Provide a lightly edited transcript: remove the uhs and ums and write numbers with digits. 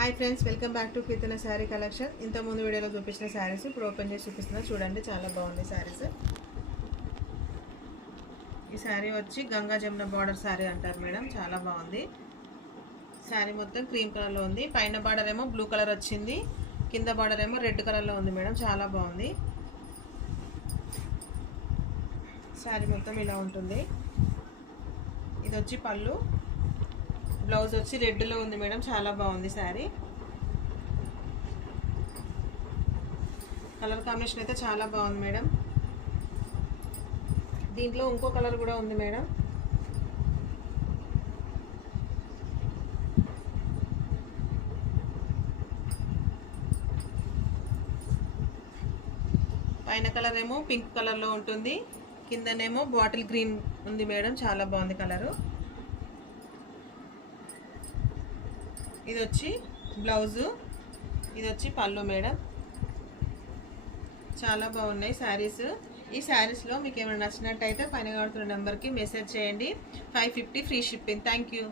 Hi friends, welcome back to Keerthana sari collection. ఇంత ముందు వీడియోలో చూపించిన శారీస్ ఇప్పుడు ఓపెన్ చేసి చూపిస్తున్నా. చూడండి, చాలా బాగుంది శారీస్. ఈ శారీ వచ్చి గంగా జమున బార్డర్ శారీ అంటారు మేడం. చాలా బాగుంది. శారీ మొత్తం క్రీమ్ కలర్లో ఉంది. పైన బార్డర్ ఏమో బ్లూ కలర్ వచ్చింది, కింద బార్డర్ ఏమో రెడ్ కలర్లో ఉంది మేడం. చాలా బాగుంది. శారీ మొత్తం ఇలా ఉంటుంది. ఇది వచ్చి పళ్ళు, బ్లౌజ్ వచ్చి రెడ్లో ఉంది మేడం. చాలా బాగుంది శారీ. కలర్ కాంబినేషన్ అయితే చాలా బాగుంది మేడం. దీంట్లో ఇంకో కలర్ కూడా ఉంది మేడం. పైన కలర్ ఏమో పింక్ కలర్లో ఉంటుంది, కిందనేమో బాటిల్ గ్రీన్ ఉంది మేడం. చాలా బాగుంది కలరు. ఇది వచ్చి బ్లౌజు, ఇది వచ్చి పళ్ళు మేడం. చాలా బాగున్నాయి శారీస్. ఈ శారీస్లో మీకు ఏమైనా నచ్చినట్టయితే పైన కడుతున్న నెంబర్కి మెసేజ్ చేయండి. 550 ఫ్రీ షిప్పింగ్. Thank you.